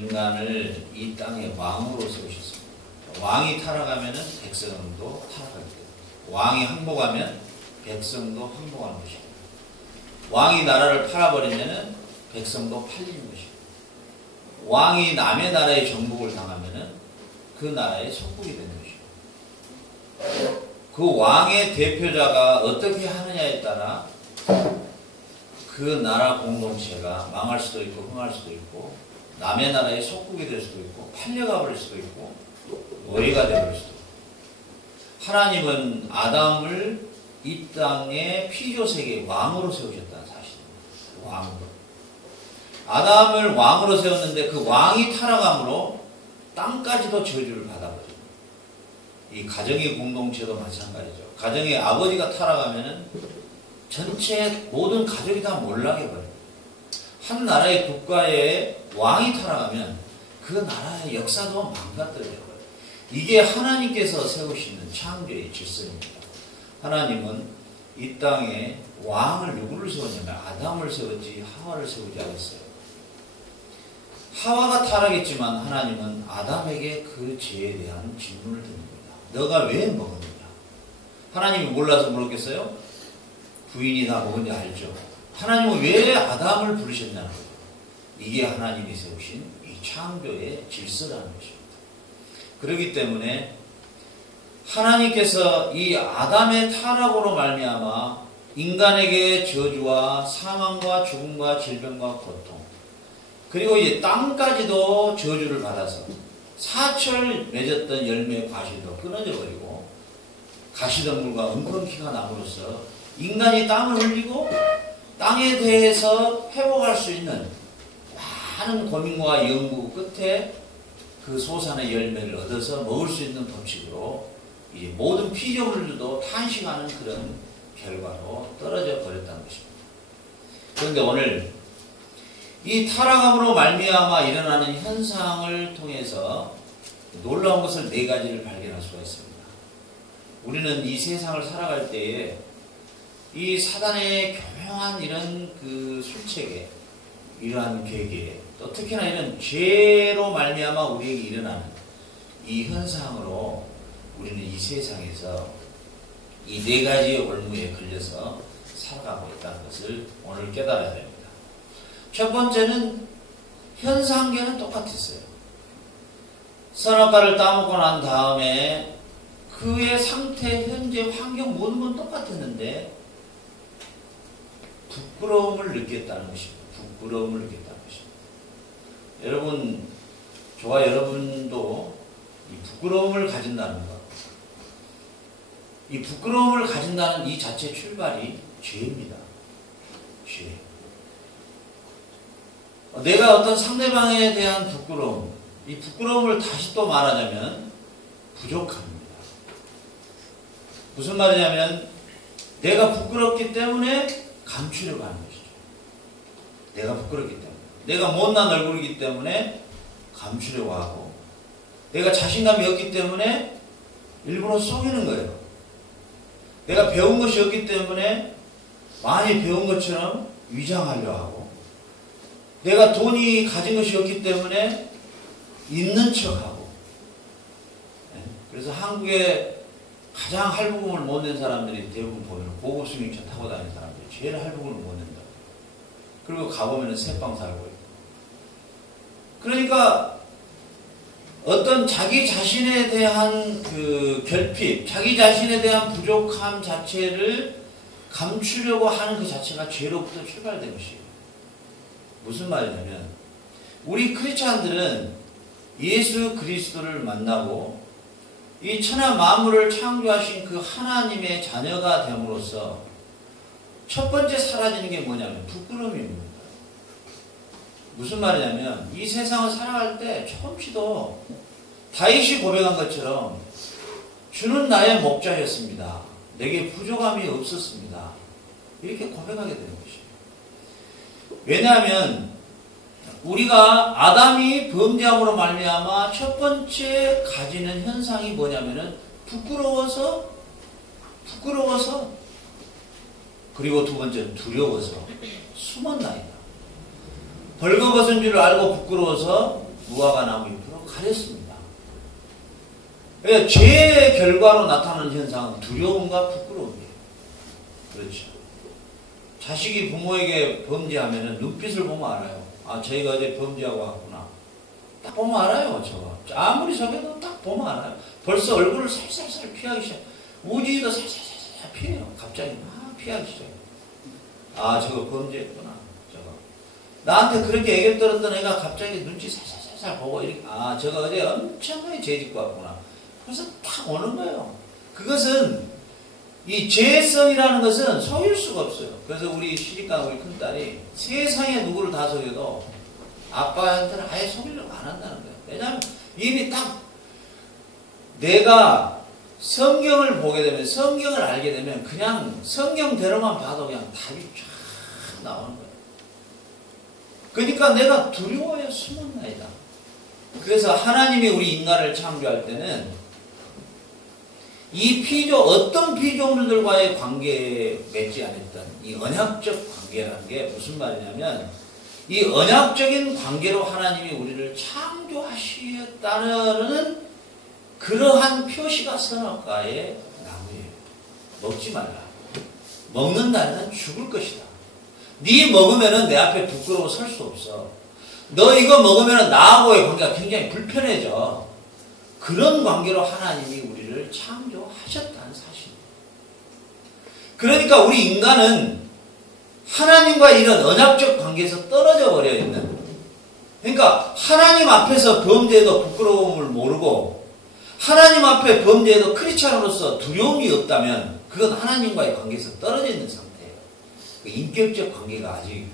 인간을 이 땅의 왕으로 세우셨습니다. 왕이 타락하면은 백성도 타락하게 됩니다. 왕이 항복하면 백성도 항복하는 것입니다. 왕이 나라를 팔아버리면은 백성도 팔리는 것입니다. 왕이 남의 나라의 정복을 당하면은 그 나라의 속국이 되는 것입니다. 그 왕의 대표자가 어떻게 하느냐에 따라 그 나라 공동체가 망할 수도 있고 흥할 수도 있고 남의 나라의 속국이 될 수도 있고 팔려가 버릴 수도 있고 노예가 되버릴 수도 있고. 하나님은 아담을 이 땅의 피조세계의 왕으로 세우셨다는 사실입니다. 왕으로. 아담을 왕으로 세웠는데 그 왕이 타락함으로 땅까지도 저주를 받아버립니다. 이 가정의 공동체도 마찬가지죠. 가정의 아버지가 타락하면은 전체 모든 가족이 다 몰락해 버립니다. 한 나라의 국가의 왕이 타락하면 그 나라의 역사도 망가뜨려 버려요. 이게 하나님께서 세우시는 창조의 질서입니다. 하나님은 이 땅에 왕을 누구를 세웠냐면 아담을 세웠지 하와를 세우지 않았어요. 하와가 타락했지만 하나님은 아담에게 그 죄에 대한 질문을 드립니다. 너가 왜 먹었느냐? 하나님이 몰라서 물었겠어요? 부인이 다 먹은지 알죠? 하나님은 왜 아담을 부르셨냐는 거예요. 이게 하나님이 세우신 이 창조의 질서라는 것입니다. 그렇기 때문에 하나님께서 이 아담의 타락으로 말미암아 인간에게 저주와 사망과 죽음과 질병과 고통 그리고 이 땅까지도 저주를 받아서 사철 맺었던 열매 과실도 끊어져 버리고 가시덤불과 은kon키가 남으로써 인간이 땅을 흘리고 땅에 대해서 회복할 수 있는 많은 고민과 연구 끝에 그 소산의 열매를 얻어서 먹을 수 있는 법칙으로 이 모든 피조물들도 탄식하는 그런 결과로 떨어져 버렸다는 것입니다. 그런데 오늘 이 타락함으로 말미암아 일어나는 현상을 통해서 놀라운 것을 네 가지를 발견할 수가 있습니다. 우리는 이 세상을 살아갈 때에 이 사단의 교묘한 이런 그 술책에 이러한 계기에 또 특히나 이런 죄로 말미암아 우리에게 일어나는 이 현상으로 우리는 이 세상에서 이 네 가지의 올무에 걸려서 살아가고 있다는 것을 오늘 깨달아야 됩니다. 첫 번째는 현상계는 똑같았어요. 선악과를 따먹고 난 다음에 그의 상태, 현재, 환경 모든 건 똑같았는데 부끄러움을 느꼈다는 것입니다. 부끄러움을 느꼈다는 것입니다. 여러분, 저와 여러분도 이 부끄러움을 가진다는 것, 이 부끄러움을 가진다는 이 자체 출발이 죄입니다. 죄. 내가 어떤 상대방에 대한 부끄러움, 이 부끄러움을 다시 또 말하자면 부족합니다. 무슨 말이냐면 내가 부끄럽기 때문에 감추려고 하는 것이죠. 내가 부끄럽기 때문에. 내가 못난 얼굴이기 때문에 감추려고 하고 내가 자신감이 없기 때문에 일부러 속이는 거예요. 내가 배운 것이 없기 때문에 많이 배운 것처럼 위장하려 하고 내가 돈이 가진 것이 없기 때문에 있는 척하고 그래서 한국에 가장 할부금을 못 낸 사람들이 대부분 보면 고급 승용차 타고 다니는 사람들이 제일 할부금을 못 낸다. 그리고 가보면 새빵 살고 있고. 그러니까 어떤 자기 자신에 대한 그 결핍, 자기 자신에 대한 부족함 자체를 감추려고 하는 그 자체가 죄로부터 출발된 것이에요. 무슨 말이냐면 우리 크리스찬들은 예수 그리스도를 만나고 이 천하 만물을 창조하신 그 하나님의 자녀가 됨으로써 첫 번째 사라지는 게 뭐냐면 부끄러움입니다. 무슨 말이냐면 이 세상을 살아갈 때 조금씩도 다윗이 고백한 것처럼 주는 나의 목자였습니다. 내게 부족함이 없었습니다. 이렇게 고백하게 되는 것이에요. 왜냐하면 우리가 아담이 범죄함으로 말미암아 첫 번째 가지는 현상이 뭐냐면은 부끄러워서 그리고 두 번째는 두려워서 숨었나이다. 벌거벗은 줄 알고 부끄러워서 무화과 나무 잎으로 가렸습니다. 그러니까 죄의 결과로 나타나는 현상은 두려움과 부끄러움이에요. 그렇죠. 자식이 부모에게 범죄하면 눈빛을 보면 알아요. 아, 저희가 어제 범죄하고 왔구나. 딱 보면 알아요, 저거. 아무리 속여도 딱 보면 알아요. 벌써 얼굴을 살살살 피하기 시작. 우지도 살살살 피해요. 갑자기 막 피하기 시작해요. 아, 저거 범죄했구나. 저거. 나한테 그렇게 애교 떨었던 애가 갑자기 눈치 살살살 보고 이렇게, 아, 저거 어제 엄청나게 죄 짓고 왔구나. 그래서 딱 오는 거예요. 그것은 이 죄성이라는 것은 속일 수가 없어요. 그래서 우리 시집간 우리 큰딸이 세상에 누구를 다 속여도 아빠한테는 아예 속이려고 안 한다는 거예요. 왜냐하면 이미 딱 내가 성경을 보게 되면, 성경을 알게 되면 그냥 성경대로만 봐도 그냥 답이 쫙 나오는 거예요. 그러니까 내가 두려워야 숨은 나이다. 그래서 하나님이 우리 인간을 창조할 때는 이 어떤 피조물들과의 관계에 맺지 않았던 이 언약적 관계라는 게 무슨 말이냐면, 이 언약적인 관계로 하나님이 우리를 창조하셨다는 그러한 표시가 선악과의 나무예요. 먹지 말라. 먹는 날에는 죽을 것이다. 네 먹으면은 내 앞에 부끄러워 설 수 없어. 너 이거 먹으면은 나하고의 관계가 굉장히 불편해져. 그런 관계로 하나님이 우리를 창조하셨다는 사실입니다. 그러니까 우리 인간은 하나님과 이런 언약적 관계에서 떨어져 버려 있는, 그러니까 하나님 앞에서 범죄해도 부끄러움을 모르고 하나님 앞에 범죄해도 크리스찬으로서 두려움이 없다면 그건 하나님과의 관계에서 떨어져 있는 상태예요. 그 인격적 관계가 아직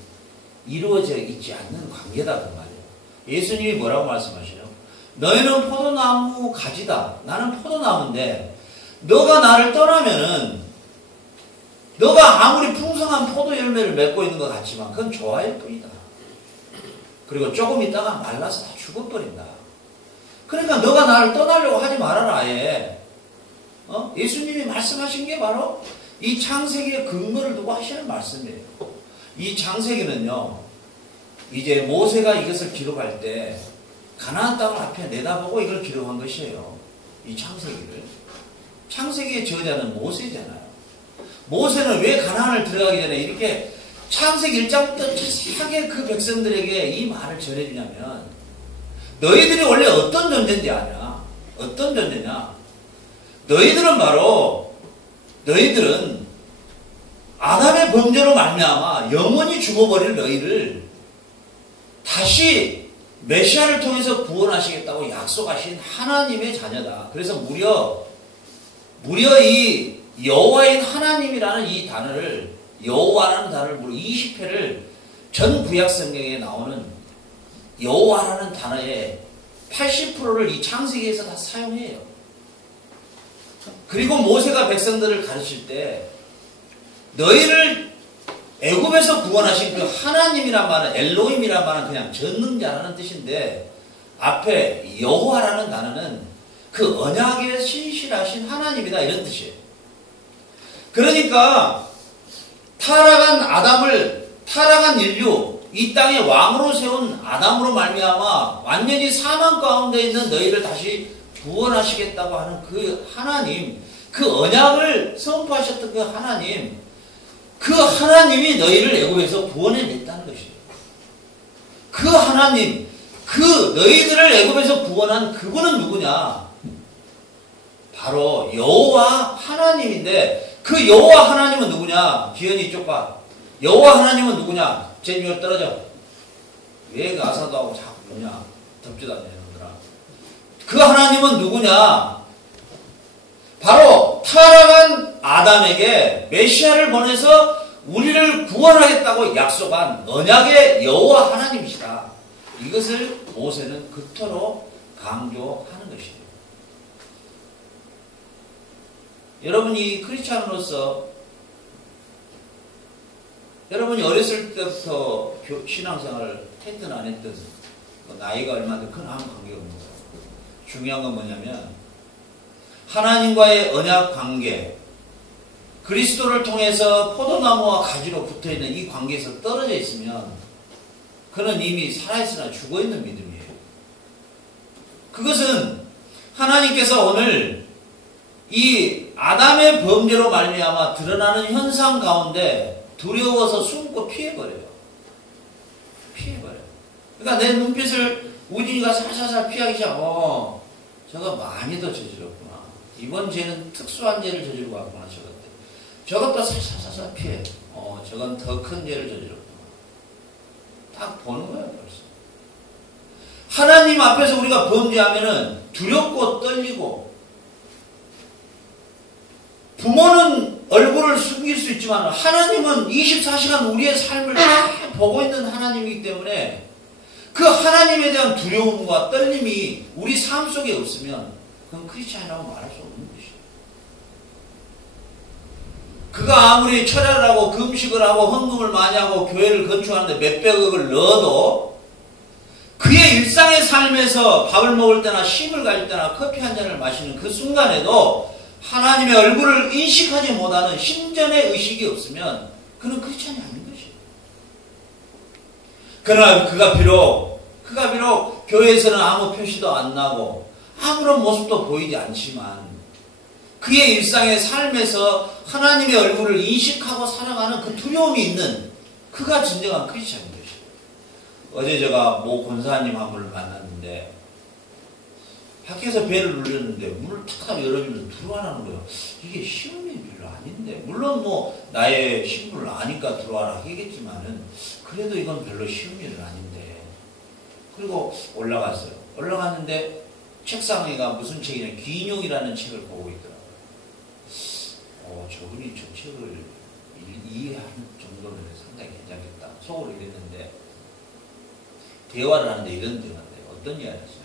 이루어져 있지 않는 관계다 그 말이에요. 예수님이 뭐라고 말씀하시죠? 너희는 포도나무 가지다. 나는 포도나무인데 너가 나를 떠나면은 너가 아무리 풍성한 포도 열매를 맺고 있는 것 같지만 그건 조화일 뿐이다. 그리고 조금 있다가 말라서 다 죽어버린다. 그러니까 너가 나를 떠나려고 하지 말아라 아예. 예수님이 말씀하신 게 바로 이 창세기의 근거를 두고 하시는 말씀이에요. 이 창세기는요, 이제 모세가 이것을 기록할 때 가나안 땅을 앞에 내다보고 이걸 기록한 것이에요. 이 창세기를. 창세기의 저자는 모세잖아요. 모세는 왜 가나안을 들어가기 전에 이렇게 창세기 1장부터 자세하게 그 백성들에게 이 말을 전해주냐면, 너희들이 원래 어떤 존재인지 아냐? 어떤 존재냐? 너희들은 아담의 범죄로 말미암아 영원히 죽어버릴 너희를 다시 메시아를 통해서 구원하시겠다고 약속하신 하나님의 자녀다. 그래서 무려 이 여호와인 하나님이라는 이 단어를, 여호와라는 단어를 무려 20회를 전 구약 성경에 나오는 여호와라는 단어의 80%를 이 창세기에서 다 사용해요. 그리고 모세가 백성들을 가르칠 때 너희를 애굽에서 구원하신 그 하나님이란 말은, 엘로힘이란 말은 그냥 전능자라는 뜻인데 앞에 여호와라는 단어는 그 언약에 신실하신 하나님이다 이런 뜻이에요. 그러니까 타락한 인류, 이 땅에 왕으로 세운 아담으로 말미암아 완전히 사망 가운데 있는 너희를 다시 구원하시겠다고 하는 그 하나님, 그 언약을 선포하셨던 그 하나님, 그 하나님이 너희를 애굽에서 구원해냈다는 것이에요. 그 하나님, 그 너희들을 애굽에서 구원한 그분은 누구냐? 바로 여호와 하나님인데, 그 여호와 하나님은 누구냐? 기현이 이쪽 봐. 여호와 하나님은 누구냐? 제니가 떨어져. 왜 그 아사도하고 자꾸 그러냐? 덥지도 않네, 얘들아. 그 하나님은 누구냐? 바로 타락한 아담에게 메시아를 보내서 우리를 구원하겠다고 약속한 언약의 여호와 하나님이시다. 이것을 모세는 그토록 강조하는 것입니다. 여러분이 크리스찬으로서 여러분이 어렸을 때부터 신앙생활을 했든 안 했든 나이가 얼마나 큰 아무 관계가 없는 거예요. 중요한 건 뭐냐면 하나님과의 언약 관계, 그리스도를 통해서 포도나무와 가지로 붙어있는 이 관계에서 떨어져 있으면 그는 이미 살아있으나 죽어있는 믿음이에요. 그것은 하나님께서 오늘 이 아담의 범죄로 말미암아 드러나는 현상 가운데 두려워서 숨고 피해버려요. 피해버려요. 그러니까 내 눈빛을 우진이가 살살살 피하기 시작하고 저거 많이 더 저질렀구나. 이번 죄는 특수한 죄를 저지르고 왔구나. 저것도 살살살 피해. 저건 더 큰 죄를 저질렀구나. 딱 보는 거예요. 벌써. 하나님 앞에서 우리가 범죄하면은 두렵고 떨리고, 부모는 얼굴을 숨길 수 있지만 하나님은 24시간 우리의 삶을 다 보고 있는 하나님이기 때문에 그 하나님에 대한 두려움과 떨림이 우리 삶 속에 없으면 그건 크리스찬이라고 말할 수 없는 것이에요. 그가 아무리 철야를 하고 금식을 하고 헌금을 많이 하고 교회를 건축하는데 몇백억을 넣어도 그의 일상의 삶에서 밥을 먹을 때나 힘을 가질 때나 커피 한 잔을 마시는 그 순간에도 하나님의 얼굴을 인식하지 못하는 심전의 의식이 없으면 그는 크리스찬이 아닌 것이에요. 그러나 그가 비록 교회에서는 아무 표시도 안 나고 아무런 모습도 보이지 않지만 그의 일상의 삶에서 하나님의 얼굴을 인식하고 살아가는 그 두려움이 있는 그가 진정한 크리스찬인 것이에요. 어제 제가 모 권사님 한 분을 만났는데 밖에서 배를 눌렸는데 문을 탁 열어주면서 들어와라는 거예요. 이게 쉬운 일이 별로 아닌데, 물론 뭐 나의 신분을 아니까 들어와라 하겠지만은 그래도 이건 별로 쉬운 일은 아닌데. 그리고 올라갔어요. 올라갔는데 책상에가 무슨 책이냐, 기인용이라는 책을 보고 있더라고요. 저분이 저 책을 이해하는 정도면 상당히 괜찮겠다 속으로 이랬는데, 대화를 하는데 이런 대화인데 어떤 이야기를 했어요?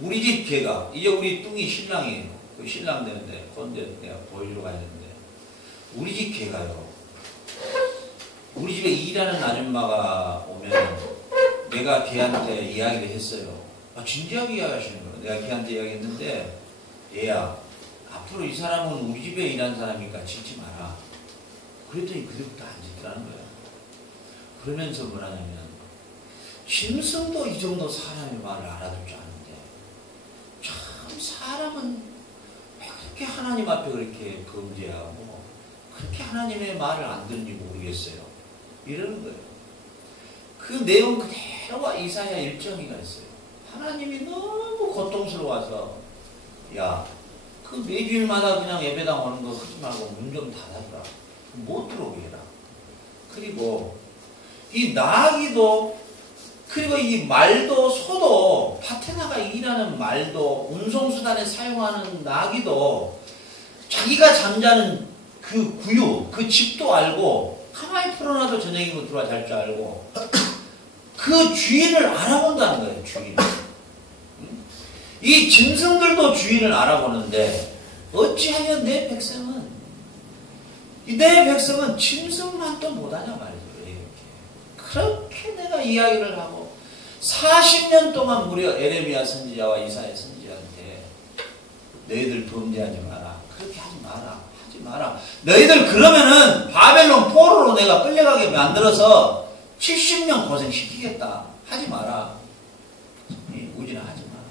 우리 집 개가, 이제 우리 뚱이 신랑이에요. 그 신랑 되는데, 건데 내가 보여주러 가야 되는데, 우리 집 개가요, 우리 집에 일하는 아줌마가 오면 내가 걔한테 이야기를 했어요. 진지하게 이야기하시는 거예요. 내가 걔한테 이야기했는데, 얘야, 앞으로 이 사람은 우리 집에 일하는 사람이니까 짖지 마라. 그랬더니 그때부터 안 짖더라는 거예요. 그러면서 뭐라냐면, 짐승도 이 정도 사람의 말을 알아둘 줄 아는데 참 사람은 왜 그렇게 하나님 앞에 그렇게 범죄하고 그렇게 하나님의 말을 안 듣는지 모르겠어요. 이러는 거예요. 그 내용 그대로가 이사야 1장이가 있어요. 하나님이 너무 고통스러워서, 야, 그 매주일마다 그냥 예배당 오는 거 하지 말고 문 좀 닫아라. 못 들어오게 해라. 그리고 이 나귀도, 그리고 이 말도, 소도, 밭에 나가 일하는 말도, 운송수단에 사용하는 나귀도 자기가 잠자는 그 구유, 그 집도 알고, 가만히 풀어놔도 저녁이면 들어와 잘 줄 알고, 그 주인을 알아본다는 거예요, 주인. 이 짐승들도 주인을 알아보는데, 어찌하여 내 백성은 짐승만 또 못하냐 말이죠. 그렇게 내가 이야기를 하고 40년 동안 무려 에레미야 선지자와 이사야 선지자한테 너희들 범죄하지 마라. 그렇게 하지 마라. 너희들 그러면은 바벨론 포로로 내가 끌려가게 만들어서 70년 고생시키겠다. 하지 마라. 우진아 하지 마라.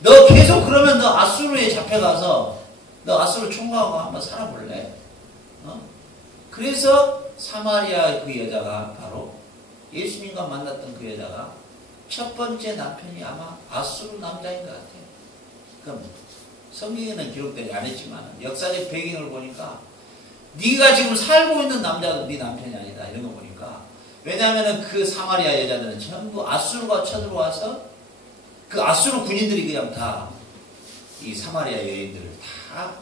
너 계속 그러면 너 아수르에 잡혀가서 너 아수르 총괄하고 한번 살아볼래? 그래서 사마리아 그 여자가 바로 예수님과 만났던 그 여자가 첫 번째 남편이 아마 아수르 남자인 것 같아요. 그럼 성경에는 기록되지 않았지만 역사적 배경을 보니까 네가 지금 살고 있는 남자도 네 남편이 아니다 이런 거 보니까, 왜냐하면 그 사마리아 여자들은 전부 아수르가 쳐들어와서 그 아수르 군인들이 그냥 다 이 사마리아 여인들을 다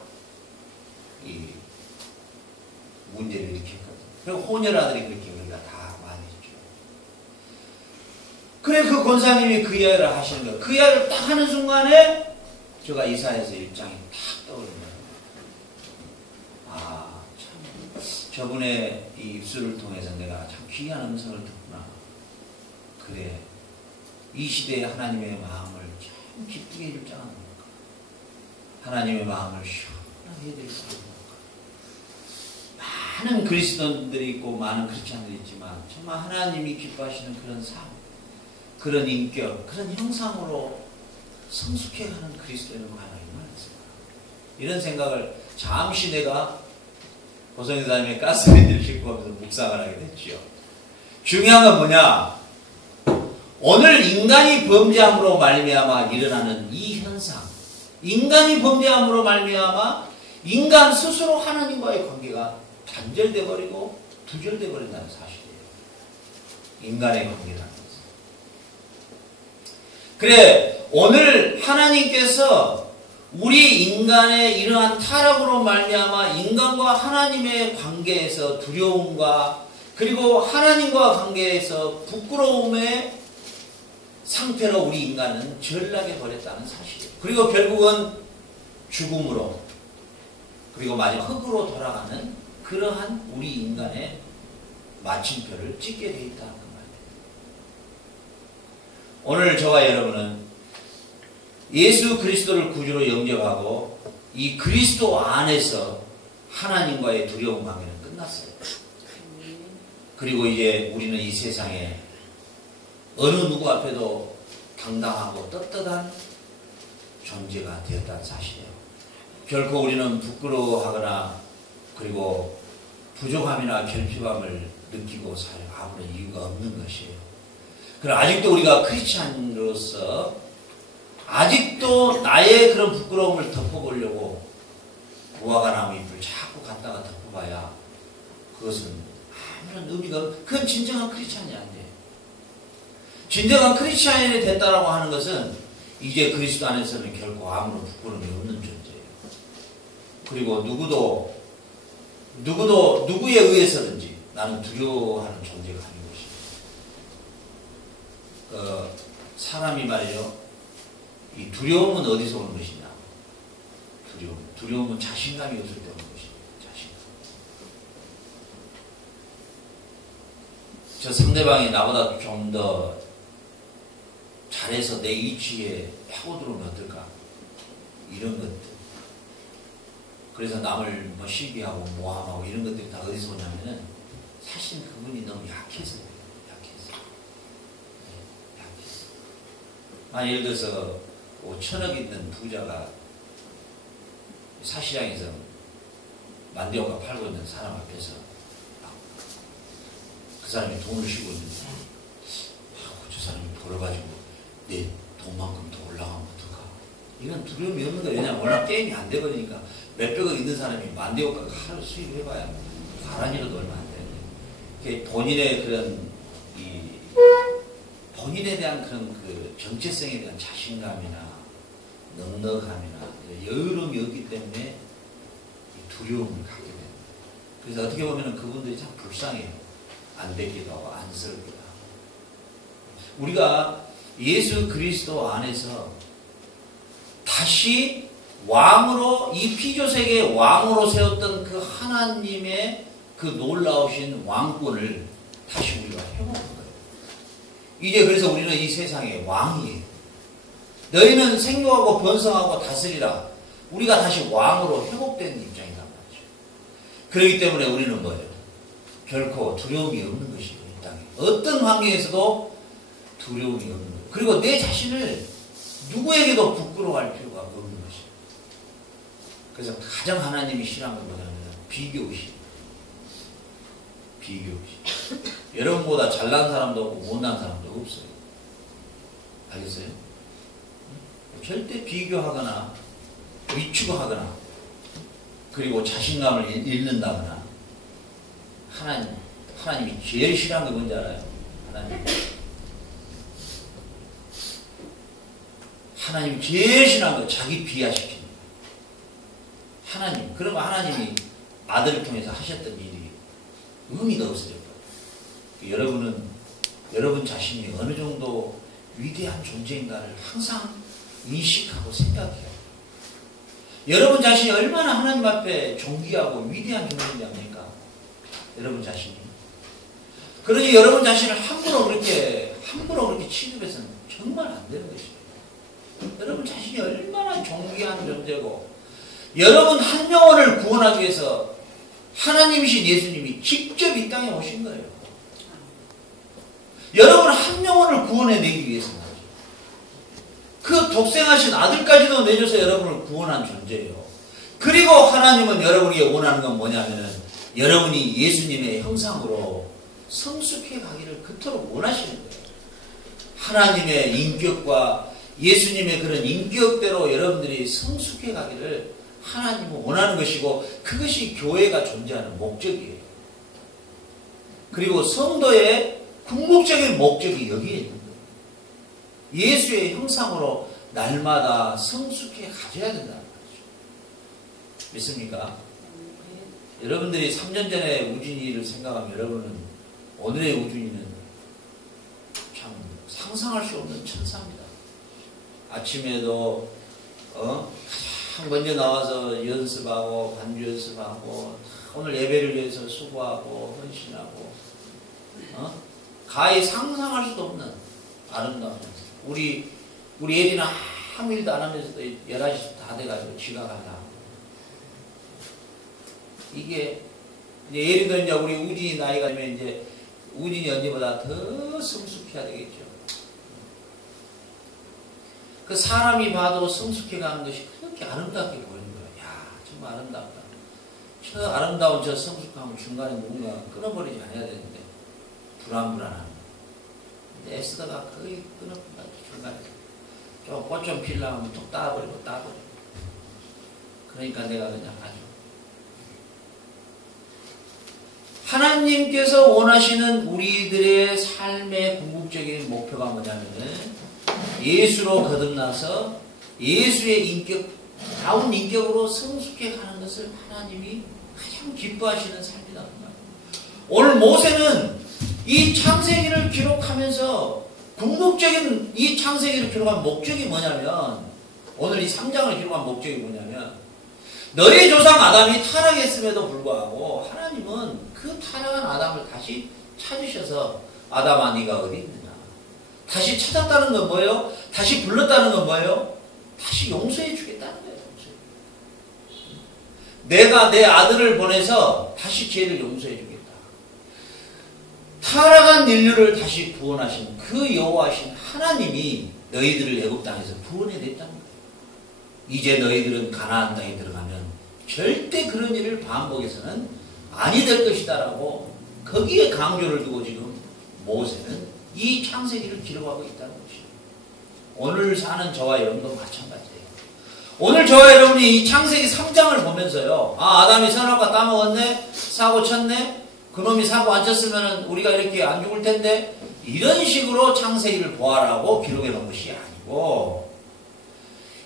이 문제를 일으켰거든. 그리고 혼혈아들이 그렇게 우리가 다 많이 했죠. 그래 그 권사님이 그 이야기를 하시는 거예요. 그 이야기를 딱 하는 순간에 제가 이사야서 1장이 탁 떠오르는 거예요. 참 저분의 이 입술을 통해서 내가 참 귀한 음성을 듣구나. 그래, 이 시대에 하나님의 마음을 참 기쁘게 해줄 줄 아는 걸까. 하나님의 마음을 시원하게 해드릴 줄 아는 걸까. 많은 그리스도인들이 있고 많은 크리스찬들이 있지만 정말 하나님이 기뻐하시는 그런 삶, 그런 인격, 그런 형상으로 성숙해가는 그리스도인은 과연 얼마나 있을까? 이런 생각을 잠시 내가 고성교사님의 가스레인지를 싣고 하면서 묵상을 하게 됐죠. 중요한 건 뭐냐? 오늘 인간이 범죄함으로 말미암아 일어나는 이 현상, 인간이 범죄함으로 말미암아 인간 스스로 하나님과의 관계가 단절돼 버리고 두절돼 버린다는 사실이에요. 인간의 관계라는 것은. 그래, 오늘 하나님께서 우리 인간의 이러한 타락으로 말미암아 인간과 하나님의 관계에서 두려움과 그리고 하나님과 관계에서 부끄러움의 상태로 우리 인간은 전락해 버렸다는 사실이에요. 그리고 결국은 죽음으로 그리고 마지막 흙으로 돌아가는 그러한 우리 인간의 마침표를 찍게 되어 있다는 그 말이에요. 오늘 저와 여러분은 예수 그리스도를 구주로 영접하고 이 그리스도 안에서 하나님과의 두려움 관계는 끝났어요. 그리고 이제 우리는 이 세상에 어느 누구 앞에도 당당하고 떳떳한 존재가 되었다는 사실이에요. 결코 우리는 부끄러워하거나 그리고 부족함이나 결핍함을 느끼고 살 아무런 이유가 없는 것이에요. 그러나 아직도 우리가 크리스찬으로서 아직도 나의 그런 부끄러움을 덮어보려고 무화과 나무 잎을 자꾸 갖다가 덮어봐야 그것은 아무런 의미가 그건 진정한 크리스찬이 안 돼. 진정한 크리스찬이 됐다라고 하는 것은 이제 그리스도 안에서는 결코 아무런 부끄러움이 없는 존재예요. 그리고 누구에 의해서든지 나는 두려워하는 존재가 아닌 것이에요. 사람이 말이죠. 이 두려움은 어디서 오는 것이냐? 두려움은 자신감이 없을 때 오는 것이에요. 자신감. 저 상대방이 나보다 좀 더 잘해서 내 위치에 파고들으면 어떨까? 이런 것들. 그래서 남을 뭐 시기하고 모함하고 이런 것들이 다 어디서 오냐면은 사실 그분이 너무 약해서 그래요. 약해서. 예를 들어서 5천억 있는 부자가 사시장에서 만대호가 팔고 있는 사람 앞에서 그 사람이 돈을 쉬고 있는데 저 사람이 벌어가지고 내 돈만큼 더 올라가면 어떡하? 이건 두려움이 없는 거예요. 왜냐하면 워낙 게임이 안 돼버리니까 몇백억 있는 사람이 만대호가 하루 수입해봐야 과란이라도 얼마 안 되는데 본인의 그런 본인에 대한 그런 그 정체성에 대한 자신감이나 넉넉함이나 여유로움이 없기 때문에 두려움을 갖게 됩니다. 그래서 어떻게 보면 그분들이 참 불쌍해요. 안 되기도 하고 안쓰럽기도 하고. 우리가 예수 그리스도 안에서 다시 왕으로 이 피조세계의 왕으로 세웠던 그 하나님의 그 놀라우신 왕권을 다시 우리가 회복한 거예요. 이제 그래서 우리는 이 세상의 왕이에요. 너희는 생육하고 번성하고 다스리라. 우리가 다시 왕으로 회복된 입장이란 말이죠. 그렇기 때문에 우리는 뭐예요? 결코 두려움이 없는 것이에요. 이 땅에. 어떤 환경에서도 두려움이 없는 거예요. 그리고 내 자신을 누구에게도 부끄러워할 필요가 없는 것이에요. 그래서 가장 하나님이 싫어하는 건 뭐냐면 비교의식. 비교의식. 여러분보다 잘난 사람도 없고 못난 사람도 없어요. 알겠어요? 절대 비교하거나 위축하거나 그리고 자신감을 잃는다거나 하나님이 제일 싫어하는 게 뭔지 알아요? 하나님이 제일 싫어하는 거 자기 비하시키는 거예요. 하나님. 그러면 하나님이 아들을 통해서 하셨던 일이 의미가 없어질 거예요. 여러분 자신이 어느 정도 위대한 존재인가를 항상 인식하고 생각해요. 여러분 자신이 얼마나 하나님 앞에 존귀하고 위대한 존재인지 압니까? 여러분 자신이. 그러니 여러분 자신을 함부로 그렇게 취급해서는 정말 안 되는 것이에요. 여러분 자신이 얼마나 존귀한 존재고, 여러분 한 영혼을 구원하기 위해서 하나님이신 예수님이 직접 이 땅에 오신 거예요. 여러분 한 영혼을 구원해내기 위해서 말이죠. 그 독생하신 아들까지도 내줘서 여러분을 구원한 존재예요. 그리고 하나님은 여러분이 원하는 건 뭐냐면은 여러분이 예수님의 형상으로 성숙해 가기를 그토록 원하시는 거예요. 하나님의 인격과 예수님의 그런 인격대로 여러분들이 성숙해 가기를 하나님은 원하는 것이고 그것이 교회가 존재하는 목적이에요. 그리고 성도의 궁극적인 목적이 여기에 있는 거예요. 예수의 형상으로 날마다 성숙해 가져야 된다는 거죠. 믿습니까? 여러분들이 3년 전에 우진이를 생각하면 여러분은 오늘의 우진이는 참 상상할 수 없는 천사입니다. 아침에도 가장 먼저 나와서 연습하고 반주 연습하고 오늘 예배를 위해서 수고하고 헌신하고 가히 상상할 수도 없는 아름다운 우리 예리는 아무 일도 안 하면서도 11시 다 돼가지고 지각하려고 이게 이제 예리도 이제 우리 우진이 나이가 되면 이제 우진이 언니보다 더 성숙해야 되겠죠. 그 사람이 봐도 성숙해가는 것이 그렇게 아름답게 보이는 거예요. 야, 정말 아름답다. 저 아름다운 저 성숙함을 중간에 누군가 끊어버리지 않아야 되는데 불안불안한. 근데 에스더가 거의 끊어버린다. 중간에 좀 꽃 좀 피려면 톡 따버리고. 그러니까 내가 그냥 아주 하나님께서 원하시는 우리들의 삶의 궁극적인 목표가 뭐냐면은 예수로 거듭나서 예수의 인격다운 인격으로 성숙해 가는 것을 하나님이 가장 기뻐하시는 삶이다. 오늘 모세는 이 창세기를 기록하면서 궁극적인 이 창세기를 기록한 목적이 뭐냐면 오늘 이 3장을 기록한 목적이 뭐냐면 너희 조상 아담이 타락했음에도 불구하고 하나님은 그 타락한 아담을 다시 찾으셔서 아담아 네가 어디 있느냐. 다시 찾았다는 건 뭐예요? 다시 불렀다는 건 뭐예요? 다시 용서해 주겠다는 거예요. 내가 내 아들을 보내서 다시 죄를 용서해 주겠다. 타락한 인류를 다시 구원하신 그 여호와신 하나님이 너희들을 애굽 땅에서 구원해냈다는 거예요. 이제 너희들은 가나안 땅에 들어가면 절대 그런 일을 반복해서는 아니 될 것이다라고 거기에 강조를 두고 지금 모세는 이 창세기를 기록하고 있다는 것이에요. 오늘 사는 저와 여러분도 마찬가지예요. 오늘 저와 여러분이 이 창세기 3장을 보면서요. 아담이 선악과 따먹었네? 사고 쳤네? 그놈이 사고 안 쳤으면 우리가 이렇게 안 죽을 텐데? 이런 식으로 창세기를 보아라고 기록해 놓은 것이 아니고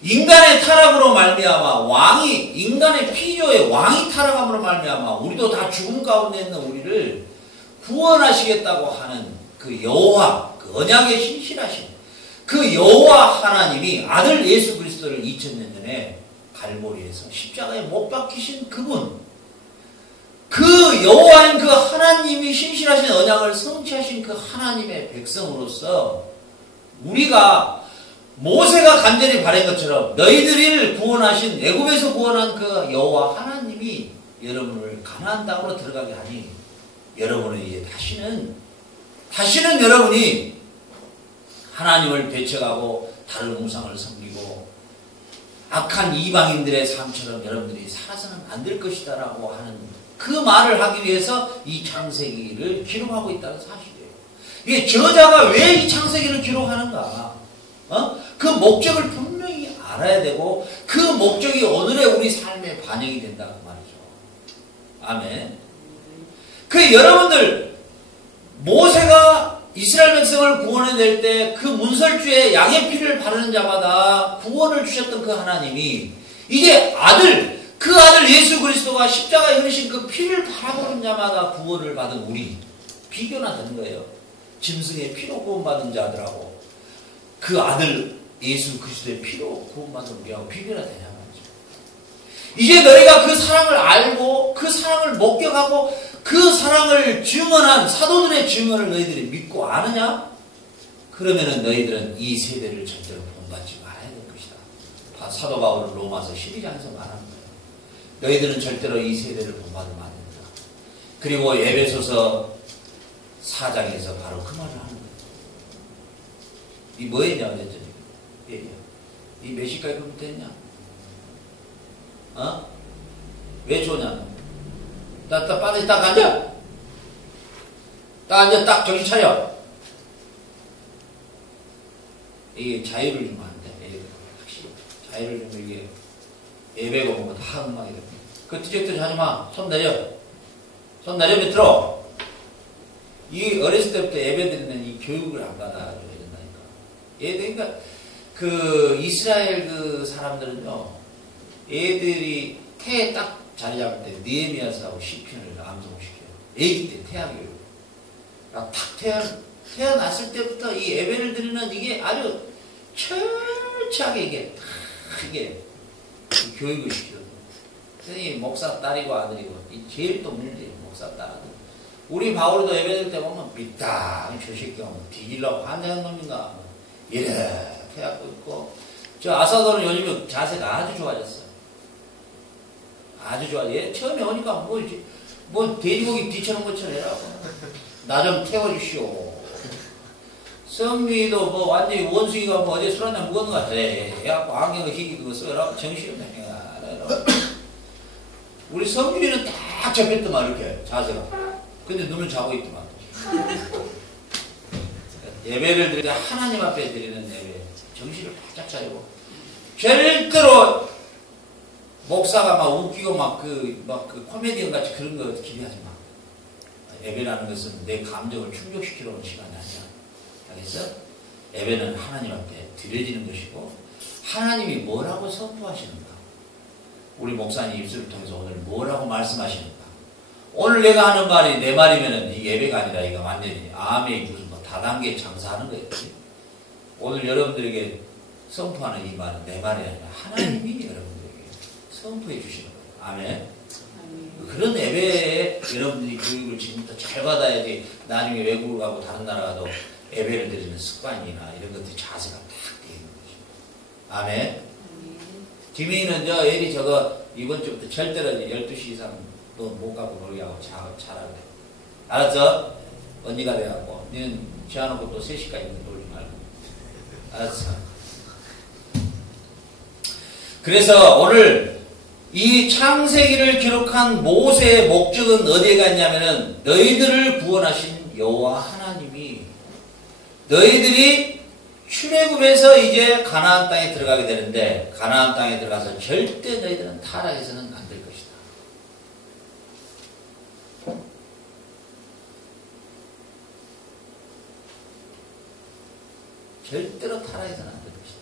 인간의 타락으로 말미암아 인간의 피조의 왕이 타락함으로 말미암아 우리도 다 죽음 가운데 있는 우리를 구원하시겠다고 하는 그 여호와, 그 언약의 신실하신 그 여호와 하나님이 아들 예수 그리스도를 2000년 전에 갈보리에서 십자가에 못 박히신 그분, 그 여호와인 그 하나님이 신실하신 언약을 성취하신 그 하나님의 백성으로서 우리가 모세가 간절히 바란 것처럼 너희들을 구원하신 애굽에서 구원한 그 여호와 하나님이 여러분을 가나안 땅으로 들어가게 하니 여러분은 이제 다시는 여러분이 하나님을 배척하고 다른 우상을 섬기고 악한 이방인들의 삶처럼 여러분들이 살아서는 안 될 것이다 라고 하는 그 말을 하기 위해서 이 창세기를 기록하고 있다는 사실이에요. 이게 저자가 왜 이 창세기를 기록하는가? 그 목적을 분명히 알아야 되고 그 목적이 오늘의 우리 삶에 반영이 된다고 말이죠. 아멘. 그 여러분들 모세가 이스라엘 백성을 구원해낼 때 그 문설주에 양의 피를 바르는 자마다 구원을 주셨던 그 하나님이 이제 그 아들 예수 그리스도가 십자가에 흘리신 그 피를 바라보는 자마다 구원을 받은 우리 비교나 되는 거예요. 짐승의 피로 구원받은 자들하고 그 아들 예수 그리스도의 피로 구원받은 우리하고 비교나 되냐 말이죠. 이제 너희가 그 사랑을 알고 그 사랑을 목격하고 그 사랑을 증언한 사도들의 증언을 너희들이 믿고 아느냐? 그러면은 너희들은 이 세대를 절대로 본받지 말아야 될 것이다. 사도 바울은 로마서 12장에서 말하는 거예요. 너희들은 절대로 이 세대를 본받으면 안 된다. 그리고 에베소서 4장에서 바로 그 말을 하는 거예요. 니 뭐 했냐 그랬죠 지금. 얘기야. 니 몇 시까지 컴퓨터 했냐? 어? 왜 조냐? 딱 바닥에 딱 앉아. 딱 앉아. 딱 정신 차려. 이게 자유를 주면 안 돼. 확실히 자유를 주면 이게 예배고 뭐고 다 엉망이 돼. 그 뒤적뒤적 하지 마. 손 내려. 손 내려 밑으로. 이 어렸을 때부터 예배 드리는 이 교육을 안 받아줘야 된다니까. 그러니까 그 이스라엘 그 사람들은요, 애들이 태에 딱 자리 잡을 때 느헤미야서하고 시편을 암송시켜요. 애기 때 태아교육. 탁 태어났을 때부터 이 예배를 드리는 이게 아주 철저하게 이게 교육을 시켜요. 선생님 목사 딸이고 아들이고 제일 또 문제예요. 목사 딸 아들. 우리 바울도 예배드릴 때 보면 삐딱 저 새끼가 뭐 뒤질라고 환장한 놈인가 이렇게 해갖고 있고, 저 아사도는 요즘에 자세가 아주 좋아졌어요. 아주 좋아. 얘 처음에 오니까 뭐 돼지고기 뒤쳐놓은 것처럼 해라고. 나 좀 태워주시오. 성미도 뭐 완전히 원숭이가 뭐 어제 술 한잔 먹은 것 같아. 해갖고 안경을 희귀 그거 써라고 정신없네. 우리 성준이는 딱 잡혔더만 이렇게 자세가. 근데 눈을 자고 있더만. 예배를 드릴 때 하나님 앞에 드리는 예배 정신을 바짝 차리고, 절대로 목사가 막 웃기고 막 그 코미디언 같이 그런 거 기대하지 마. 예배라는 것은 내 감정을 충족시키러 오는 시간이 아니야. 알겠어? 예배는 하나님 앞에 드려지는 것이고, 하나님이 뭐라고 선포하시는가? 우리 목사님 입술을 통해서 오늘 뭐라고 말씀하시는가? 오늘 내가 하는 말이 내 말이면은 이 예배가 아니라 이거 완전히 암의 무슨 뭐 다단계 장사하는 거였지. 오늘 여러분들에게 선포하는 이 말은 내 말이 아니라 하나님이 여러분들에게 선포해 주시는 거예요. 아멘. 그런 예배에 여러분들이 교육을 지금부터 잘 받아야지 나중에 외국을 가고 다른 나라 가도 예배를 드리는 습관이나 이런 것들이 자세가 딱 되어 있는 거죠. 아멘. 지민이는 저 애리 저거 이번 주부터 절대로 12시 이상 너 못 가고 놀기하고 잘하래. 알았어? 언니가 돼갖고 너는 지어놓고 또 3시까지 놀지 말고. 알았어? 그래서 오늘 이 창세기를 기록한 모세의 목적은 어디에 갔냐면은 너희들을 구원하신 여호와 하나님이 너희들이 출애굽에서 이제 가나안 땅에 들어가게 되는데, 가나안 땅에 들어가서 절대 너희들은 타락해서는 안 될 것이다. 절대로 타락해서는 안 될 것이다.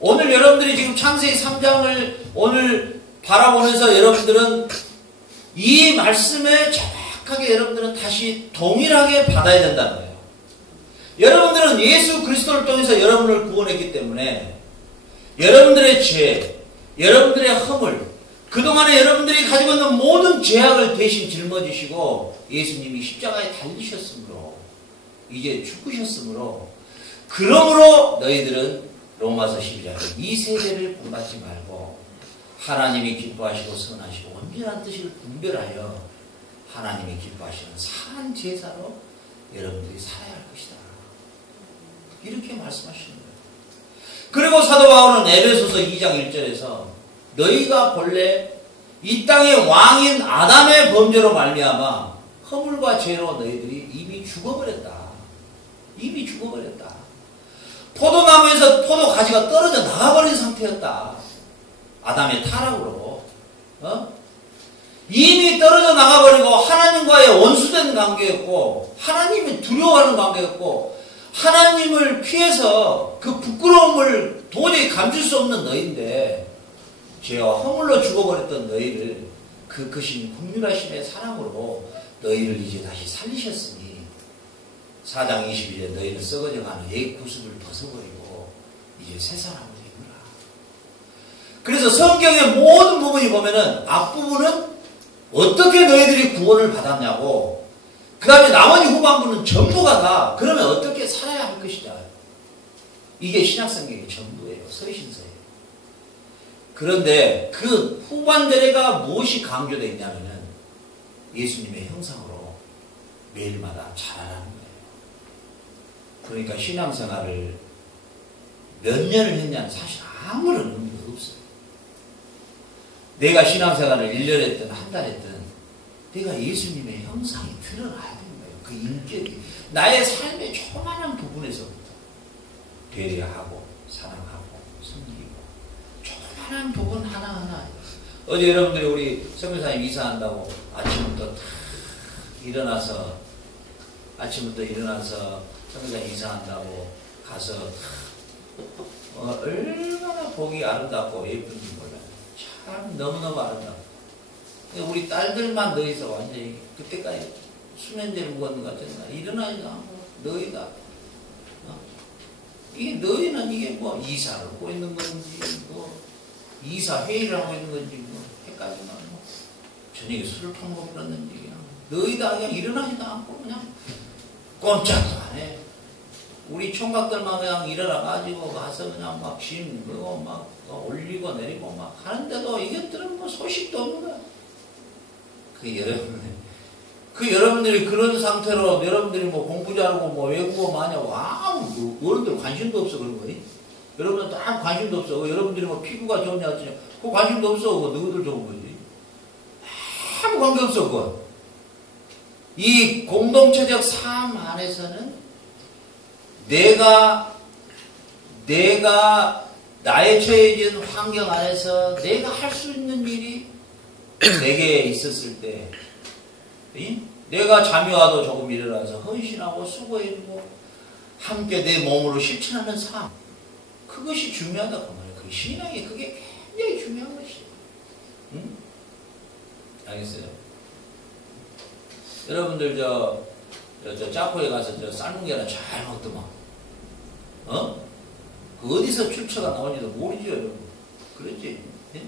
오늘 여러분들이 지금 창세기 3장을 오늘 바라보면서 여러분들은 이 말씀에 정확하게 여러분들은 다시 동일하게 받아야 된다는 거예요. 여러분들은 예수 그리스도를 통해서 여러분을 구원했기 때문에 여러분들의 죄, 여러분들의 허물, 그동안에 여러분들이 가지고 있는 모든 죄악을 대신 짊어지시고 예수님이 십자가에 달리셨으므로, 이제 죽으셨으므로, 그러므로 너희들은 로마서 12장에 이 세대를 본받지 말고 하나님이 기뻐하시고 선하시고 온전한 뜻을 분별하여 하나님이 기뻐하시는 산 제사로 여러분들이 살아야 할 것이다. 이렇게 말씀하시는 거예요. 그리고 사도 바울은 에베소서 2장 1절에서 너희가 본래 이 땅의 왕인 아담의 범죄로 말미암아 허물과 죄로 너희들이 이미 죽어버렸다. 이미 죽어버렸다. 포도나무에서 포도 가지가 떨어져 나가버린 상태였다. 아담의 타락으로. 이미 떨어져 나가버리고 하나님과의 원수된 관계였고, 하나님이 두려워하는 관계였고, 하나님을 피해서 그 부끄러움을 도저히 감출 수 없는 너희인데, 죄와 허물로 죽어버렸던 너희를 그 크신 긍휼하심의 사랑으로 너희를 이제 다시 살리셨으니 4장 22절에 너희는 썩어져가는 옛 구습을 벗어버리고 이제 새 사람으로 되구나. 그래서 성경의 모든 부분이 보면은 앞부분은 어떻게 너희들이 구원을 받았냐고, 그 다음에 나머지 후반부는 전부가 다 그러면 어떻게 살아야 할 것이냐. 이게 신약성경의 전부예요. 서신서예요. 그런데 그 후반절에가 무엇이 강조되어 있냐면은 예수님의 형상으로 매일마다 자라라는 거예요. 그러니까 신앙생활을 몇 년을 했냐는 사실 아무런 의미가 없어요. 내가 신앙생활을 1년 했든 한 달 했든 내가 예수님의 형상이 드러나야 되는 거예요. 그 인격이 나의 삶의 조그마한 부분에서부터 배려하고 사랑하고 섬기고 조그마한 부분 하나하나. 어제 여러분들이 우리 성교사님 이사한다고 아침부터 일어나서 성교사님 이사한다고 가서 얼마나 보기 아름답고 예쁜지 몰라요. 참 너무너무 아름답고. 우리 딸들만 너희서 완전히 그때까지 수면제를 먹었는 것 같잖아. 일어나지도 않고 너희가 이게 너희는 이게 뭐 이사를 하고 있는 건지 뭐 이사 회의를 하고 있는 건지 뭐 헷갈리나 뭐 저녁에 술을 퍼먹고 그랬는지 그냥 너희다 그냥 일어나지도 않고 그냥 꼼짝도 안 해. 우리 총각들만 그냥 일어나가지고 가서 그냥 막 짐 그거 막 올리고 내리고 막 하는데도 이것들은 뭐 소식도 없는 거야. 여러분들이 그런 상태로 여러분들이 뭐 공부 잘하고 뭐 외국어 많이 하고 아무 어른들 관심도 없어 그런 거니? 여러분은 딱 관심도 없어. 여러분들이 뭐 피부가 좋냐 어쩌냐 그 관심도 없어. 그거 너희들 좋은 거지. 아무 관계 없어 그거. 이 공동체적 삶 안에서는 내가 나의 처해진 환경 안에서 내가 할 수 있는 일이 내게 있었을 때 내가 잠이 와도 조금 일어나서 헌신하고 수고해주고 함께 내 몸으로 실천하는 삶 그것이 중요하다고 말이에요. 그 신앙이 그게 굉장히 중요한 것이에요. 응? 알겠어요? 여러분들 저 짜포에 가서 저 삶은 계란 잘 먹더만 그 어디서 출처가 나오는지도 모르죠 여러분. 그렇지? 예?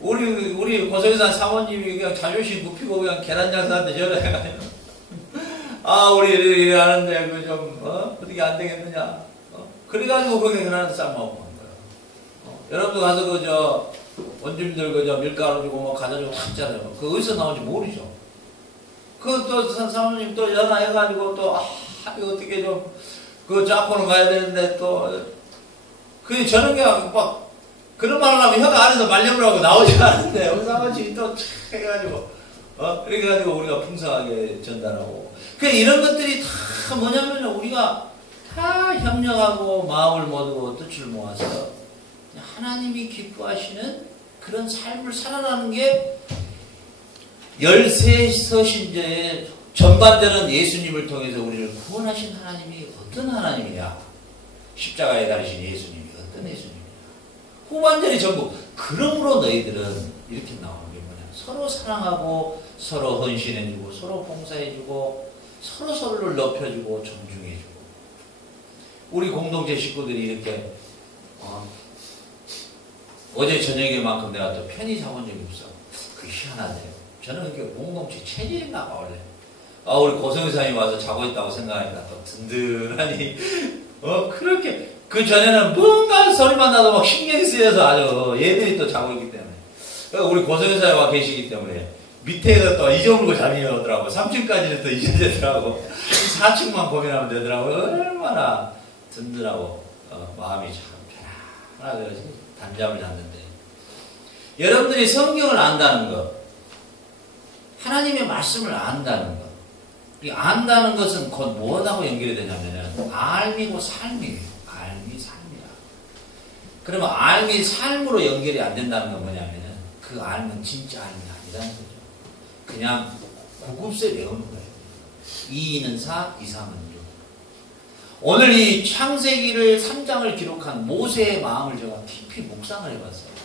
우리 고성산 사모님이 그냥 자존심 굽히고 그냥 계란 장사한테 전화해가지고 우리 이래 하는데 그 좀 어떻게 안 되겠느냐 그래가지고 거기 계란 삶아먹고 한 거야. 여러분도 가서 그저 원주민들 그저 밀가루 주고 뭐 과자 주고 했잖아요. 그 어디서 나오는지 모르죠. 그 또 사모님 또 전화해가지고 또 이거 어떻게 좀 그 짜포는 가야 되는데 또 저는 그냥 막 그런 말을 하면 혀가 안에서 말려을 하고 나오지 않는데 우리 사모님이 또 해가지고 이렇게 해가지고 우리가 풍성하게 전달하고 이런 것들이 다 뭐냐면 우리가 다 협력하고 마음을 모으고 뜻을 모아서 하나님이 기뻐하시는 그런 삶을 살아가는 게 13서신자의 전반전은 예수님을 통해서 우리를 구원하신 하나님이 어떤 하나님이냐 십자가에 달리신 예수님이 어떤 예수님이냐 후반전이 전부 그러므로 너희들은 이렇게 나오는 게 뭐냐 서로 사랑하고 서로 헌신해주고 서로 봉사해주고 서로를 높여주고 존중해주고 우리 공동체 식구들이 이렇게 어제 저녁에만큼 내가 또 편히 자본 적이 없어. 그게 희한하대요. 저는 이렇게 공동체 체질인가 봐 원래. 우리 고성의사님이 와서 자고 있다고 생각하니까 또 든든하니 그렇게 그 전에는 뭔가 소리만 나도 막 신경이 쓰여서 아주 얘들이 또 자고 있기 때문에 우리 고성의사님 와 계시기 때문에 밑에서 또 잊어물고 잠이 오더라고. 3층까지는 또 잊어지더라고. 4층만 고민하면 되더라고. 얼마나 든든하고 마음이 참 편안하게 단잠을 잤는데 여러분들이 성경을 안다는 것 하나님의 말씀을 안다는 것 이 안다는 것은 곧 무엇하고 연결이 되냐면은 알미고 삶이에요. 알미 삶이라. 그러면 알미 삶으로 연결이 안 된다는 건 뭐냐면은 그 알은 진짜 알미 아니라는 거죠. 그냥 구급세 외우는 거예요. 2는 4, 2, 3은 6. 오늘 이 창세기를 3장을 기록한 모세의 마음을 제가 깊이 묵상을 해봤어요.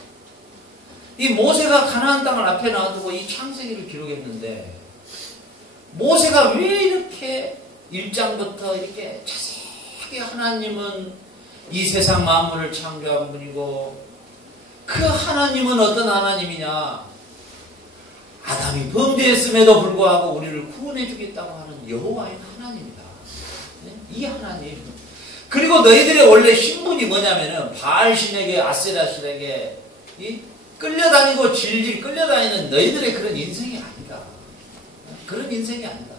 이 모세가 가나안 땅을 앞에 놔두고 이 창세기를 기록했는데 모세가 왜 이렇게 1장부터 이렇게 자세하게 하나님은 이 세상 만물을 창조한 분이고 그 하나님은 어떤 하나님이냐 아담이 범죄했음에도 불구하고 우리를 구원해 주겠다고 하는 여호와의 하나님이다. 이 하나님. 그리고 너희들의 원래 신분이 뭐냐면은 바알신에게 아세라신에게 끌려다니고 질질 끌려다니는 너희들의 그런 인생이 아니다. 그런 인생이 아니다.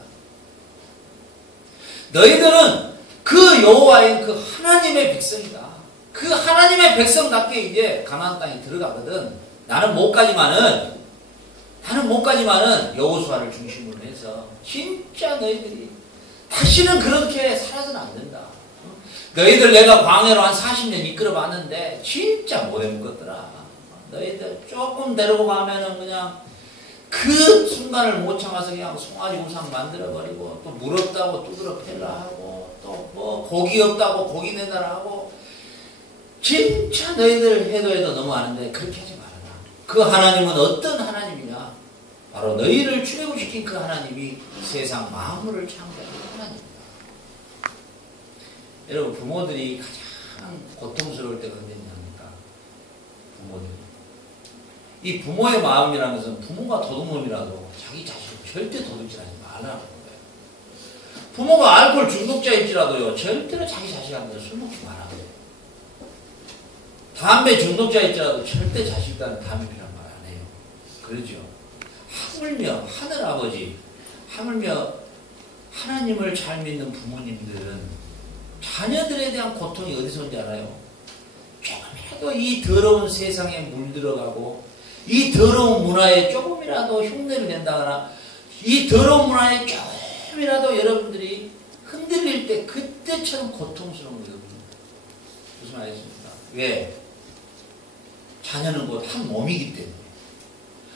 너희들은 그 여호와인 그 하나님의 백성이다. 그 하나님의 백성답게 이제 가나안 땅에 들어가거든. 나는 못 가지만은 여호수아를 중심으로 해서 진짜 너희들이 다시는 그렇게 살아서는 안 된다. 너희들 내가 광야로 한 40년 이끌어 봤는데 진짜 못해 먹었더라. 너희들 조금 데리고 가면은 그냥 그 순간을 못 참아서 그냥 송아지 우상 만들어버리고 또 물 없다고 두드러 패라 하고 또 뭐 고기 없다고 고기 내놔라 하고 진짜 너희들 해도 너무하는데 그렇게 하지 말아라. 그 하나님은 어떤 하나님이냐? 바로 너희를 출애굽시킨 그 하나님이 세상 만물을 창조한 하나님입니다. 여러분 부모들이 가장 고통스러울 때가 언제냐입니까? 부모들이. 이 부모의 마음이라는 것은 부모가 도둑놈이라도 자기 자식을 절대 도둑질하지 말라는 거예요. 부모가 알코올 중독자일지라도요, 절대로 자기 자식한테 술 먹지 말아요. 담배 중독자일지라도 절대 자식들한테 담배 피우라는 말 안 해요. 그러죠. 하물며 하늘아버지, 하물며 하나님을 잘 믿는 부모님들은 자녀들에 대한 고통이 어디서 온지 알아요? 조금이라도 이 더러운 세상에 물들어가고 이 더러운 문화에 조금이라도 흉내를 낸다거나 이 더러운 문화에 조금이라도 여러분들이 흔들릴 때 그때처럼 고통스러운 거예요. 무슨 말이십니까? 왜? 자녀는 곧 한 몸이기 때문에.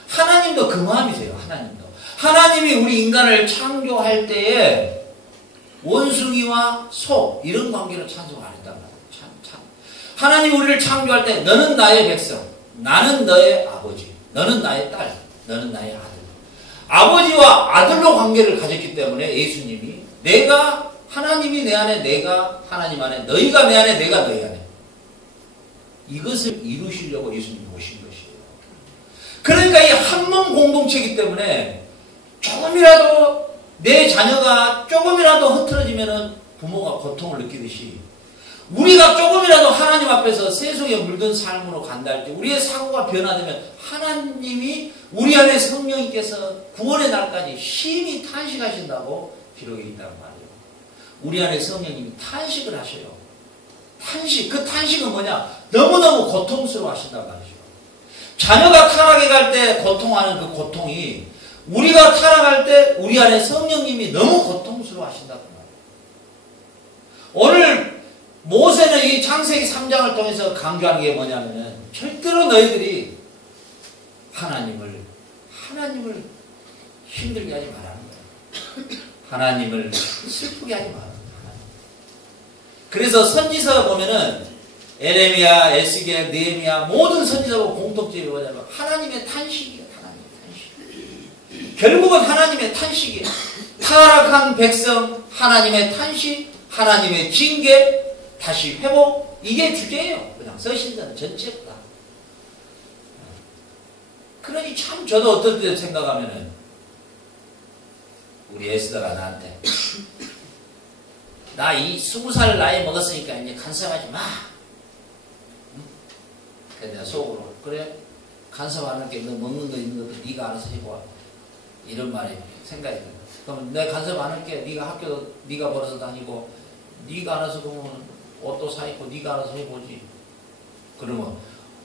하나님도 그 마음이세요. 하나님도. 하나님이 우리 인간을 창조할 때에 원숭이와 소 이런 관계로 창조 안 했단 말이에요. 하나님 우리를 창조할 때 너는 나의 백성, 나는 너의 아버지, 너는 나의 딸, 너는 나의 아들. 아버지와 아들로 관계를 가졌기 때문에 예수님이 내가 하나님이 내 안에 내가 하나님 안에 너희가 내 안에 내가 너희 안에 이것을 이루시려고 예수님이 오신 것이에요. 그러니까 이 한 몸 공동체이기 때문에 조금이라도 내 자녀가 조금이라도 흐트러지면은 부모가 고통을 느끼듯이 우리가 조금이라도 하나님 앞에서 세속에 물든 삶으로 간다 할 때 우리의 사고가 변화되면 하나님이 우리 안에 성령님께서 구원의 날까지 심히 탄식하신다고 기록이 있단 말이에요. 우리 안에 성령님이 탄식을 하셔요. 탄식, 그 탄식은 뭐냐? 너무너무 고통스러워 하신단 말이죠. 자녀가 타락해 갈 때 고통하는 그 고통이 우리가 타락할 때 우리 안에 성령님이 너무 고통스러워 하신다고 말이에요. 오늘 모세는 이 창세기 3장을 통해서 강조하는 게 뭐냐면은 절대로 너희들이 하나님을 힘들게 하지 말라는 거예요. 하나님을 슬프게 하지 말라는 거예요. 그래서 선지서 보면은 에레미야, 에스겔, 느헤미야 모든 선지서가 공통점이 뭐냐면 하나님의 탄식이에요. 하나님의 탄식. 결국은 하나님의 탄식이에요. 타락한 백성, 하나님의 탄식, 하나님의 징계, 다시 회복, 이게 주제예요. 그냥 서신서는 전체가. 그러니 참 저도 어떨 때 생각하면은 우리 에스더가 나한테 나 이 20살 나이 먹었으니까 이제 간섭하지 마. 그래서 내가 속으로 그래 간섭 안 할게. 너 먹는 거 있는 것도 네가 알아서 해봐. 이런 말이 생각이 든다. 그럼 내가 간섭 안 할게. 네가 학교 네가 벌어서 다니고 네가 알아서 그러면 옷도 사입고 네가 알아서 해보지. 그러면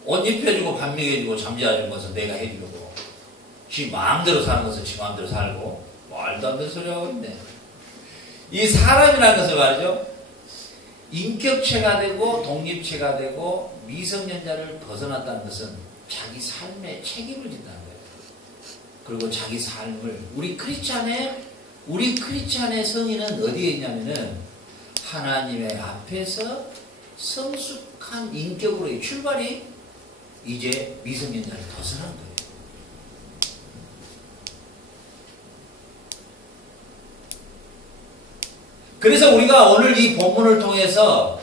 옷 입혀주고 밥 먹여주고 잠자주는 것은 내가 해주고 지 마음대로 사는 것은 지 마음대로 살고 말도 안 되는 소리 하고 있네. 이 사람이라는 것을 말이죠. 인격체가 되고 독립체가 되고 미성년자를 벗어났다는 것은 자기 삶에 책임을 진다는 거예요. 그리고 자기 삶을 우리 크리스찬의 성인은 어디에 있냐면은 하나님의 앞에서 성숙한 인격으로의 출발이 이제 미성년자를 벗어난 거예요. 그래서 우리가 오늘 이 본문을 통해서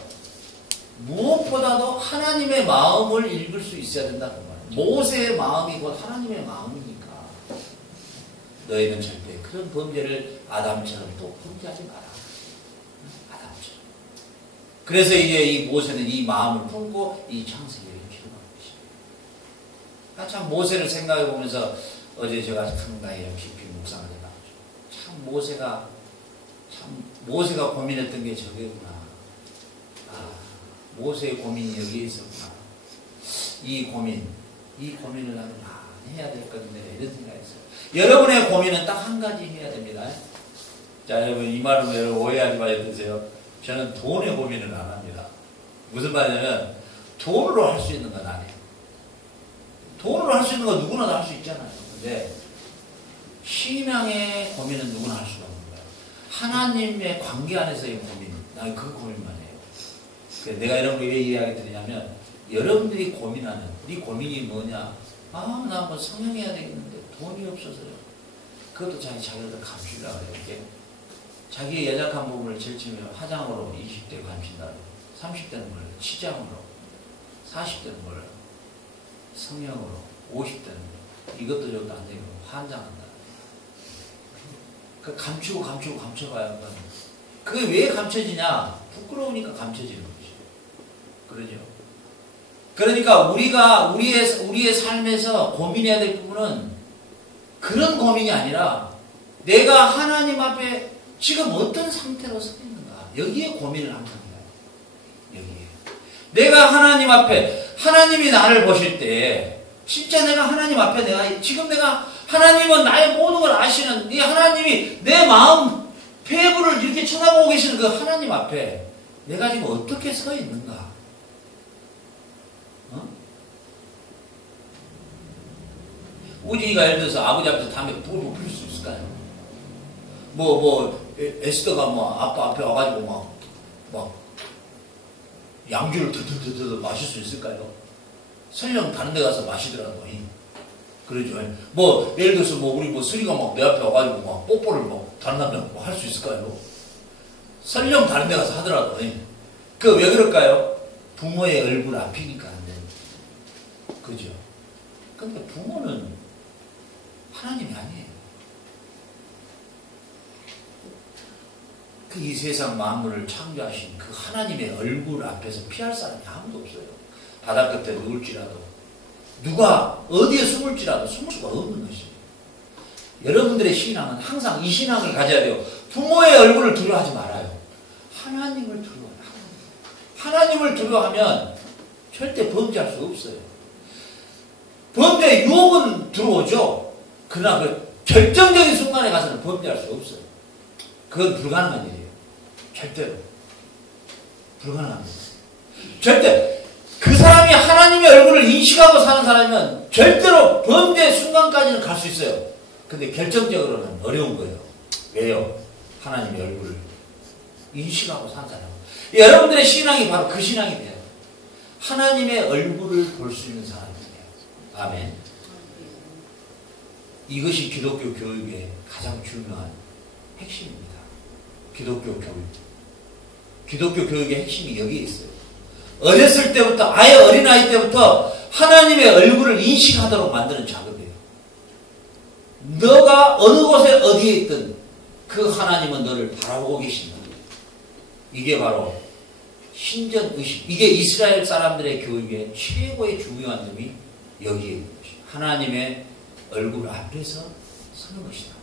무엇보다도 하나님의 마음을 읽을 수 있어야 된다고 말해요. 모세의 마음이 곧 하나님의 마음이니까 너희는 절대 그런 범죄를 아담처럼 또 범죄하지 마라. 아담처럼. 그래서 이제 이 모세는 이 마음을 품고 이 창세기를 기록한 것입니다. 참 모세를 생각해 보면서 어제 제가 상당히 깊이 묵상을 해봤죠. 참 모세가 참 모세가 고민했던 게 저게구나. 아, 모세의 고민이 여기에 있었구나. 이 고민을 나는 많이 해야 될 건데 이런 생각했어요. 여러분의 고민은 딱 한 가지 해야 됩니다. 자, 여러분 이 말로 여러분 오해하지 마세요. 저는 돈의 고민을 안 합니다. 무슨 말이냐면 돈으로 할 수 있는 건 안 해요. 돈으로 할 수 있는 건 누구나 다 할 수 있잖아요. 근데 신앙의 고민은 누구나 할 수가 없는 거예요. 하나님의 관계 안에서의 고민, 난 그 고민만 해요. 내가 이런 걸 왜 이야기 드리냐면 여러분들이 고민하는 네 고민이 뭐냐? 아, 나 뭐 성형해야 되겠는데 돈이 없어서요. 그것도 자기를 감추려고 해요. 이렇게 자기의 연약한 부분을 제치며 화장으로 20대 감춘다. 30대는 뭘 치장으로, 40대는 뭘 성형으로, 50대는 이것도 저것도 안 되고 환장한다. 그 감춰봐야. 그게 왜 감춰지냐? 부끄러우니까 감춰지는 거지. 그러죠. 그러니까 우리가 우리의 삶에서 고민해야 될 부분은 그런 고민이 아니라 내가 하나님 앞에 지금 어떤 상태로 서 있는가. 여기에 고민을 항상 해요. 여기에. 내가 하나님 앞에 하나님이 나를 보실 때 진짜 내가 하나님 앞에 지금 하나님은 나의 모든 걸 아시는 이 하나님이 내 마음 폐부를 이렇게 쳐다보고 계시는 그 하나님 앞에 내가 지금 어떻게 서 있는가? 우진이가 예를 들어서 아버지 앞에서 담배 뿔 피울 수 있을까요? 에스더가 아빠 앞에 와가지고 양주를 드드드드 마실 수 있을까요? 설령 다른 데 가서 마시더라도. 그러죠. 예를 들어서 우리 스리가 내 앞에 와가지고 뽀뽀를 다른 남자랑 할 수 있을까요? 설령 다른 데 가서 하더라도. 그 왜 그럴까요? 부모의 얼굴 앞이니까 안 되는. 그죠? 근데 부모는 하나님이 아니에요. 이 세상 만물을 창조하신 그 하나님의 얼굴 앞에서 피할 사람이 아무도 없어요. 바다 끝에 누울지라도 누가 어디에 숨을지라도 숨을 수가 없는 것이에요. 여러분들의 신앙은 항상 이 신앙을 가져야 돼요. 부모의 얼굴을 두려워하지 말아요. 하나님을 두려워해요. 하나님을 두려워하면 절대 범죄할 수 없어요. 범죄 유혹은 들어오죠. 그러나 그 결정적인 순간에 가서는 범죄할 수 없어요. 그건 불가능한 일이에요. 절대로. 불가능합니다. 절대. 그 사람이 하나님의 얼굴을 인식하고 사는 사람이면 절대로 범죄 순간까지는 갈 수 있어요. 근데 결정적으로는 어려운 거예요. 왜요? 하나님의 얼굴을 인식하고 사는 사람. 여러분들의 신앙이 바로 그 신앙이 돼요. 하나님의 얼굴을 볼 수 있는 사람이에요. 아멘. 이것이 기독교 교육의 가장 중요한 핵심입니다. 기독교 교육. 기독교 교육의 핵심이 여기에 있어요. 어렸을 때부터, 아예 어린아이 때부터 하나님의 얼굴을 인식하도록 만드는 작업이에요. 너가 어느 곳에 어디에 있든 그 하나님은 너를 바라보고 계신다. 이게 바로 신전의식. 이게 이스라엘 사람들의 교육의 최고의 중요한 점이 여기에 있는 것이죠. 하나님의 얼굴 앞에서 서는 것이다.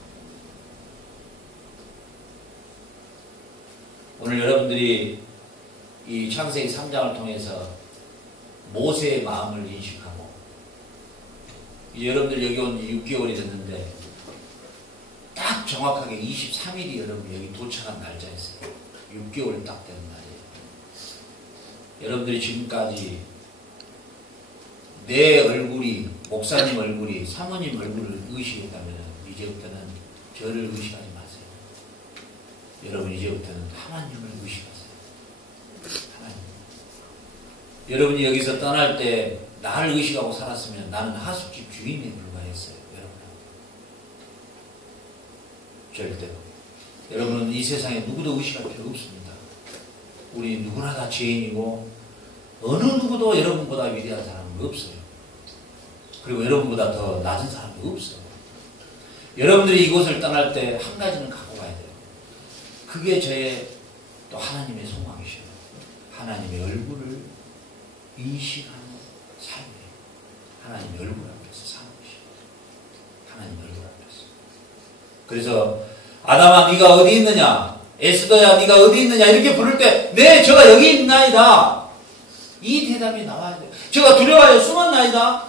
오늘 여러분들이 이 창세기 3장을 통해서 모세의 마음을 인식하고 이제 여러분들 여기 온 지 6개월이 됐는데 딱 정확하게 23일이 여러분 여기 도착한 날짜였어요. 6개월 딱 되는 날이에요. 여러분들이 지금까지 내 얼굴이 목사님 얼굴이 사모님 얼굴을 의식했다면 이제부터는 저를 의식하지 마세요. 여러분 이제부터는 하나님을 의식하세요. 하나님. 여러분이 여기서 떠날 때 나를 의식하고 살았으면 나는 하숙집 주인에 불과했어요. 여러분. 절대로. 여러분은 이 세상에 누구도 의식할 필요 없습니다. 우리 누구나 다 죄인이고 어느 누구도 여러분보다 위대한 사람은 없어요. 그리고 여러분보다 더 낮은 사람도 없어요. 여러분들이 이곳을 떠날 때 한 가지는 갖고 가야 돼요. 그게 저의 또 하나님의 소망이셔요. 하나님의 얼굴을 인식하는 삶이에요. 하나님의 얼굴 앞에서 사는 것이에요. 하나님의 얼굴 앞에서. 그래서 아담아 네가 어디 있느냐? 에스더야 네가 어디 있느냐 이렇게 부를 때 네 저가 여기 있나이다. 이 대답이 나와야 돼요. 제가 두려워하여 숨었나이다.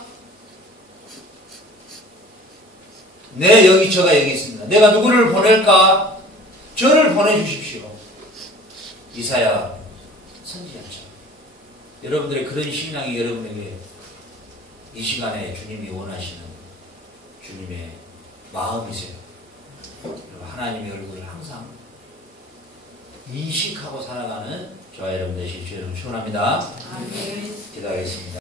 네 여기 저가 여기 있습니다. 내가 누구를 보낼까? 저를 보내주십시오. 이사야 선지자죠. 여러분들의 그런 신앙이 여러분에게 이 시간에 주님이 원하시는 주님의 마음이세요. 하나님의 얼굴을 항상 인식하고 살아가는 저와 여러분 되실 줄 여러분 축원합니다. 아멘. 기도하겠습니다.